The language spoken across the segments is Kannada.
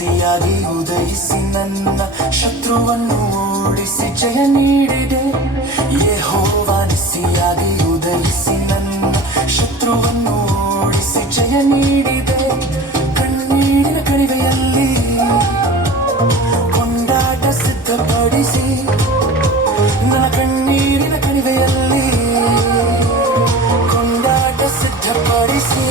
ನಿಸಿಯಾಗಿ ಉದಯಿಸಿ ನನ್ನ ಶತ್ರುವನ್ನು ಓಡಿಸಿ ಜಯ ನೀಡಿದೆ. ಯೆಹೋವ ನಿಸಿಯಾಗಿ ಉದಯಿಸಿ ನನ್ನ ಶತ್ರುವನ್ನು ಓಡಿಸಿ ಜಯ ನೀಡಿದೆ. ಕಣ್ಣೀರಿನ ಕಣಿವೆಯಲ್ಲಿ ಕೊಂಡಾಟ ಸಿದ್ಧಪಡಿಸಿ, ನನ್ನ ಕಣ್ಣೀರಿನ ಕಣಿವೆಯಲ್ಲಿ ಕೊಂಡಾಟ ಸಿದ್ಧಪಡಿಸಿ.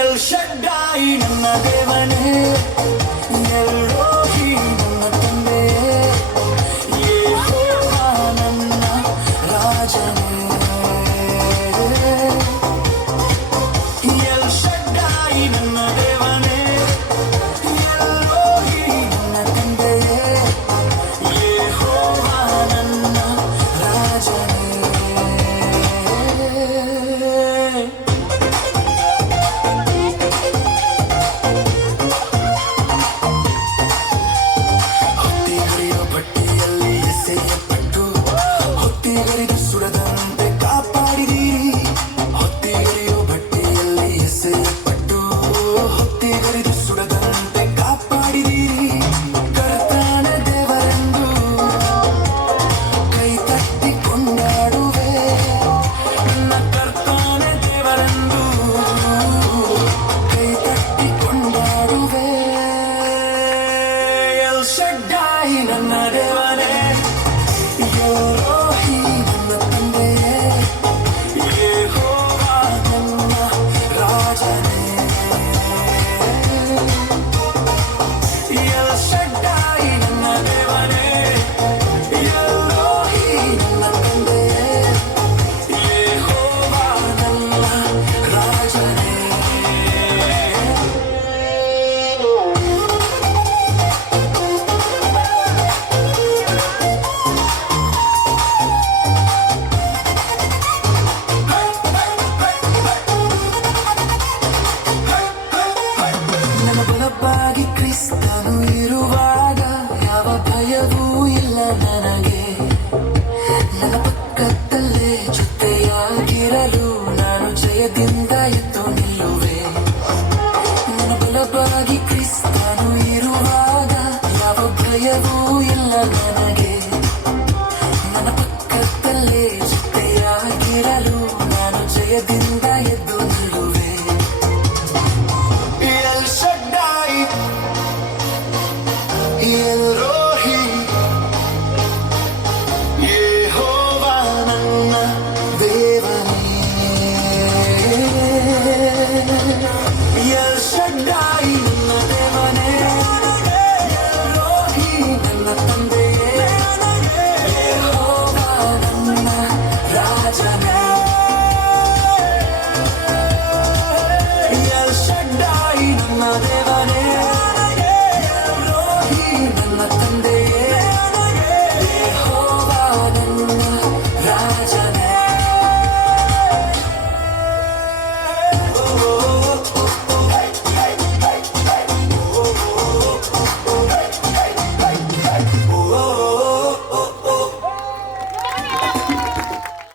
ಎಲ್ ಶಡ್ಡಾಯಿ ನನ್ನ ದೇವನೇ, ಎಲ್ರೋಹಿ ನನ್ನ ತಂದೆಯೇ, ಯೆಹೋವ ನನ್ನ ರಾಜನೇ. ಎಲ್ ಶಡ್ಡಾಯಿ ನನ್ನ ದೇವನೇ, ಎಲ್ರೋಹಿ ನನ್ನ ತಂದೆಯೇ, ಯೆಹೋವ ನನ್ನ ರಾಜನೇ. ಹೊತ್ತಿಗರಿದು ಸುಡದಂತೆ ಕಾಪಾಡಿದೀರಿ, ಹೊತ್ತಿಗರಿಯೋ ಬಟ್ಟೆಯಲ್ಲಿ ಎಸೆಯಲ್ಪಟ್ಟು ಹೊತ್ತಿಗರಿದು ಸುಡದಂತೆ ಕಾಪಾಡಿದೀರಿ. ಕರ್ತನ ದೇವರೆಂದು ಕೈ ತಟ್ಟಿ ಕೊಂಡಾಡುವೆ, ನನ್ನ ಕರ್ತನ ದೇವರೆಂದು ಕೈ ತಟ್ಟಿ ಕೊಂಡಾಡುವೆ. ಎಲ್ ಶಡ್ಡಾಯಿ ನನ್ನ ದೇವನೇ, ಯೆಹೋವನೇ ನನ್ನ ತಂದೆಯೇ, ಯೆಹೋವ ನನ್ನ ರಾಜನೇ. ಎಲ್ ಶಡ್ಡಾಯಿ ನನ್ನ ದೇವನೇ, ಯೆಹೋವನೇ ನನ್ನ ತಂದೆಯೇ, ಯೆಹೋವ ನನ್ನ ರಾಜನೇ. ನನ್ನ ಬಲವಾಗಿ ಕ್ರಿಸ್ತನು ಇರುವಾಗ ಯಾವ ಭಯವೂ ಇಲ್ಲ ನನಗೆ. ನನ್ನ ಪಕ್ಕದಲ್ಲೇ ಜೊತೆಯಾಗಿರಲು ನಾನು ಜಯದಿಂದ ಎದ್ದು ನಿಲ್ಲುವೆ.